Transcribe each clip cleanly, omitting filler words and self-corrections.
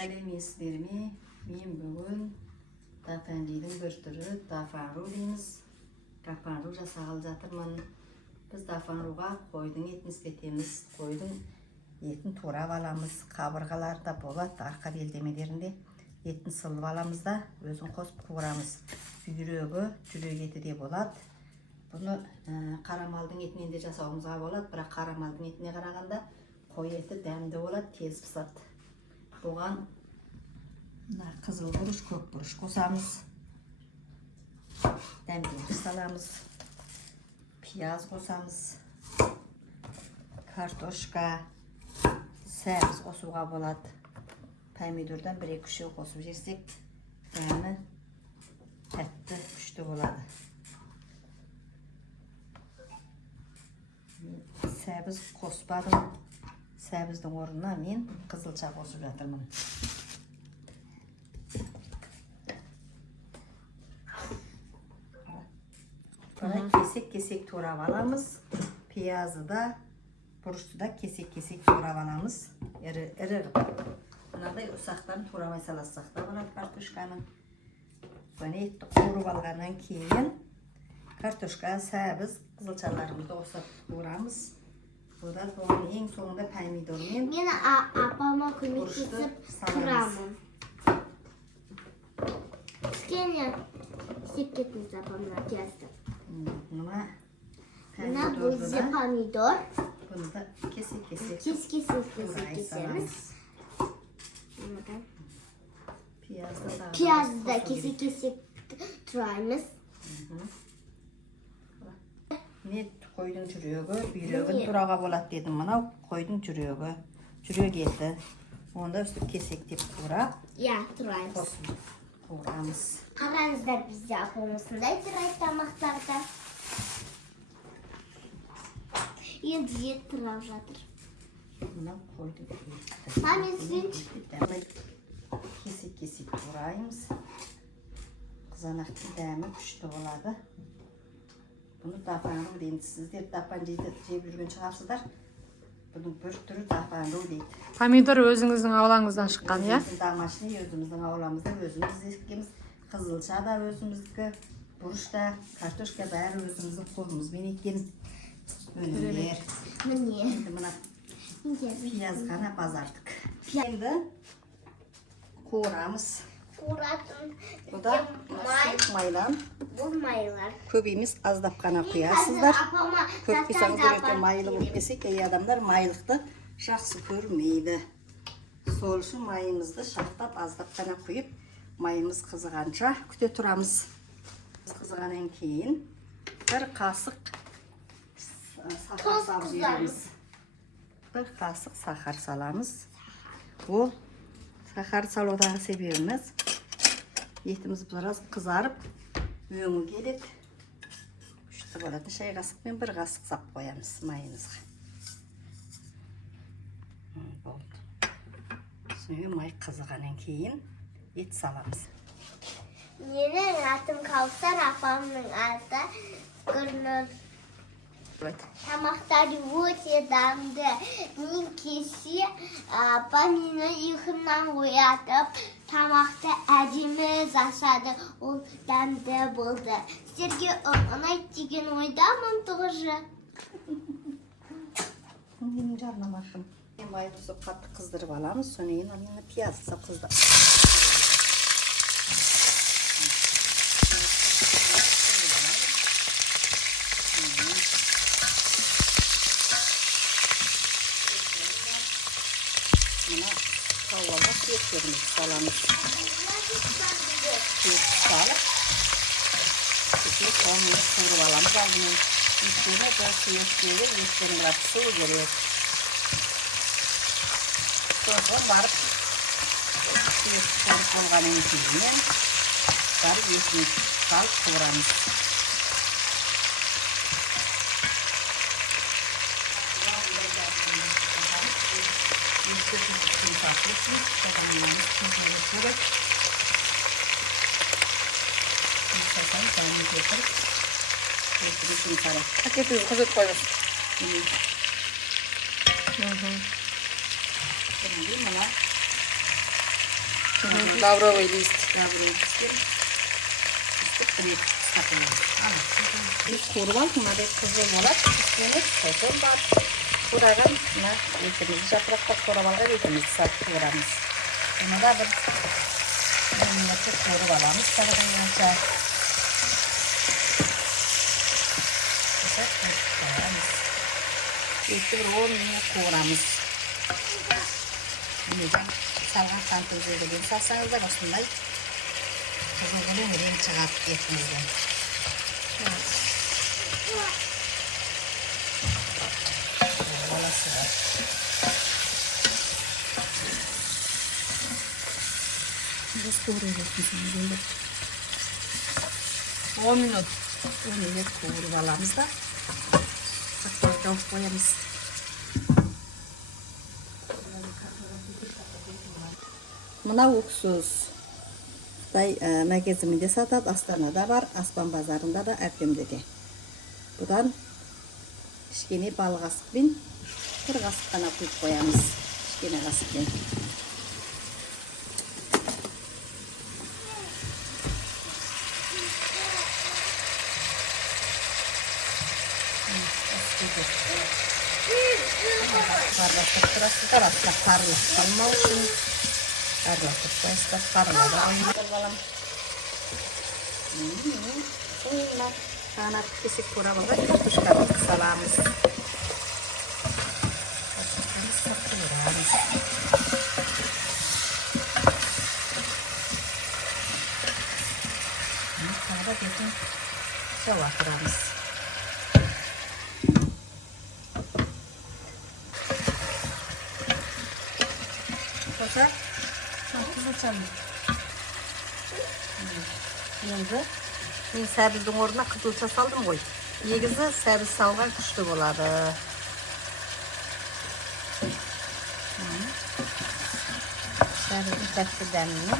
Сәлеметсіздерме? Мен бүгін тапанжидың бір түрі дафанру дейміз. Дафанру жасағалы жатырмын. Біз дафанруға қойдың етін істетеміз. Қойдың етін турап аламыз. Қабырғаларда болады, арқа белдемелерінде. Етін сылып аламыз да, өзін қосып қуырамыз. Бүйрегі, жүрек еті де болады. Бұны қарамалдың етінен де жасауымызға болады, бірақ қарамалдың етіне қарағанда қой еті дәмді болады, тез пісады. Бұған қызыл бұрыш, көк бұрыш қосамыз. Дәмдеуді саламыз. Пияз қосамыз. Картошка, сәбіз қосуға болады. Помидордан 1-2 қосып жерсек, дәмі тәтті, күшті болады. Сәбіз қоспадым. Сәбіздің орнына мен қызылша қосып жатырмын. Кесек-кесек турап аламыз. Пиязы да, бұрышты да кесек-кесек турап аламыз. Ірі. Мынадай ұсақтан турамай салассақ та болады картошканың. Бұны етті қуырып алғаннан кейін картошка, сәбіз, қызылшаларымызды қосып қуырамыз. Бұдан соң ең соңында помидормен мен апама көмектесіп тұрамын. Кішкене істеп кетіңіз апамна пиязды. Мына бұзы помидор. Бұны да кесек-кесек кесеміз. Пиязды да кесек-кесек тураймыз. Мен қойдың жүрегі, бүйрегін турауға болады дедім. Мынау қойдың жүрегі, жүрек еті. Онда үсті кесектеп турап, тураймыз. Қуырамыз. Қараңыздар, бізде апамысындай турай тамақтарда. Енді ет турап жатыр. Мынау қойдың еті. Мамин сүйінші. Кесек-кесек тураймыз. Қызанақтың дәмі күшті болады. Бұны дафанру дейміз. Сіздер дафан жеп жүрген шығарсыздар. Бұның бір түрі дафанру дейді. Помидор өзіңіздің аулаңыздан шыққан, иә? Өзіміздің домашний, өзіміздің ауламызда өзіміз екеміз. Қызылша да өзіміздікі, бұрыш та, картошка бәрі өзіміздің қолымызбен еккен өнімдер. Енді мына пияз ғана базардық. Енді қуырамыз. Бұда майлан. Бұл майлар. Көп емес, аздап қана құясыздар. Көп қойсаңыз өте майлы болып кетсе, кей адамдар майлықты жақсы көрмейді. Сол үшін майымызды шақтап, аздап қана құйып, майымыз қызығанша күте тұрамыз. Қызығаннан кейін бір қасық сахар салып жібереміз. Бір қасық сахар саламыз. Ол сахар салудағы себебіміз етіміз біраз қызарып, өңі келеді. Күшті болады. Шай қасықпен бір қасық сап қоямыз майымызға. Болды. Соңы май қызығаннан кейін ет саламыз. Менің атым Каусар, апамның аты Гүлнұр. Тамақтары өте дәмді. Мен кеше апа мені ұйқымнан оятып, тамақты әдемі жасады. Ол дәмді болды. Сіздерге ұнайды деген ойдамын тұғыжы. Менің жарнамашым. Май тұзы қатты қыздырып аламыз, соңын ананы пияз сап қыздырып. Mına kavalda suyetlerimizi salamız. Suyet salıp, şimdi sonunu sıyırıp alamız. Aldığının üstüne bol suyetleri, etlerin katı sulu geliyor. Sonra barıp suyet salıp olganın içinden barıp etini salıp kıvıramız. Paketi hazır koymuş. Şimdi buna Лавровый лист. Лавровый листен. Bir ko'rib al, bunday qizil bo'ladi. Üstüne so'zim bor. Buragan mana etimizni japroqqa ko'rib olgan etimizni solib ko'ramiz. Buni da bir minutga ko'rib olamiz. Qaragancha. Eti bir 10 minut ko'ramiz. Bundan salgan qantuziga salsangiz da shunday qizilgina rang chiqadi etimizdan. Biz ko'ramiz bizning 10 minut. 10 minut ko'rib olamiz da saqlab qo'yamiz. Mına uksus. Xitoy magazinida satadi, Astanada var, Aspan bozorida da, Artemda da. Budan kichkina bal qasıqbilan bir qasıq qana quyib qo'yamiz. Kichkina qasıqbilan. Aralashtirib turasizlar, asla qarilish qilmau uchun aralashtirib qo'yasizlar, qariladi. So'ngra qanaq kesib ko'rib olib, kartoshkamizni solamiz. Sonra bütün şova kırarız. Sonra tuzu çalıyor. Şimdi men səbizдің орнына қызылша салдым ғой. Негізі сәбіз салған күшті болады. Сәбіздің тәтті дәміне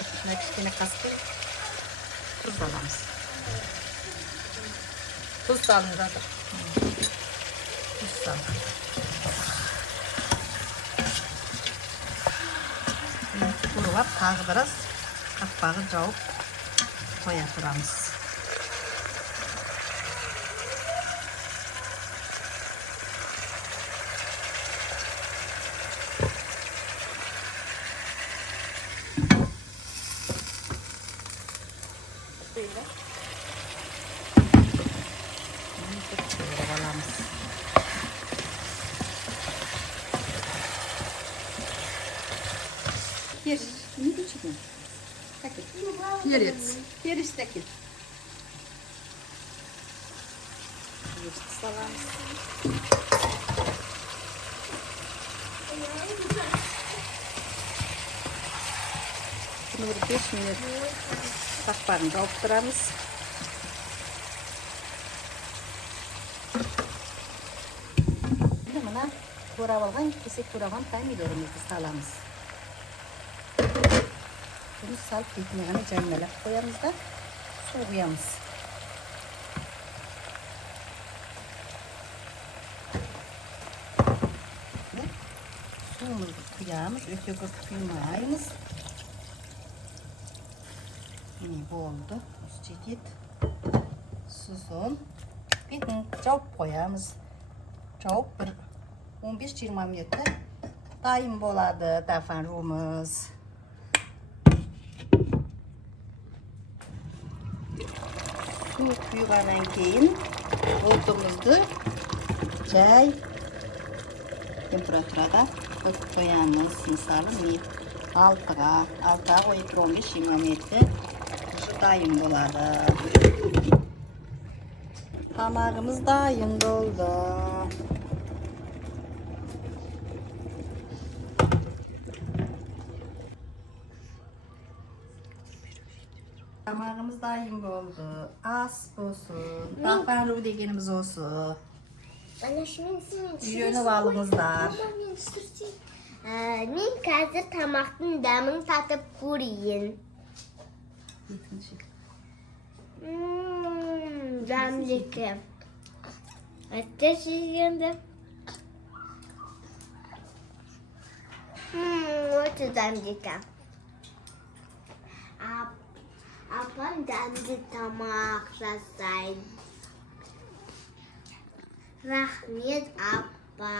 үстіне кішкене қаспен тұз аламыз. Tuz salın zaten. Тұз салдым. Құрылап тағы біраз қақпағы жауып koya turamız. Böyle. Yer, ne diyeceğim? Перец. Перец такой. Salamız. Bunu bir 5 minut kapağını jaup turamız. Şimdi mana ko'rab olgan, kesek ko'rab olgan pomidorimizni salamiz. Bunu salып betine gana caymalab qo'yamiz da suv quyamiz. Suyumuzni quyamiz, o'ta ko'p quymaymiz. Mana bo'ldi, ustida suzun. Betini jaup qo'yamiz. Jaup bir 15-20 minutda tayyor bo'ladi tafanrumuz. Su kuygandan keyin o'timizni joy temperaturada qo'yib qo'yamiz. Masalan, 6ga qo'yib 15-20 minutda tayyor bo'ladi. Tamağımız tayyor bo'ldi. Tamağımız tayyor bo'ldi. Az bo'lsin. Tafanru deganimiz olsun. Ana şunun ismini Uylanıp alыңыздар. Men қазір тамақтың дәмін татып көрейін. Дәмдікі. Әтті жегенде. Очень damdika. Apam damdi tamak rasaydı. Rahmet appa.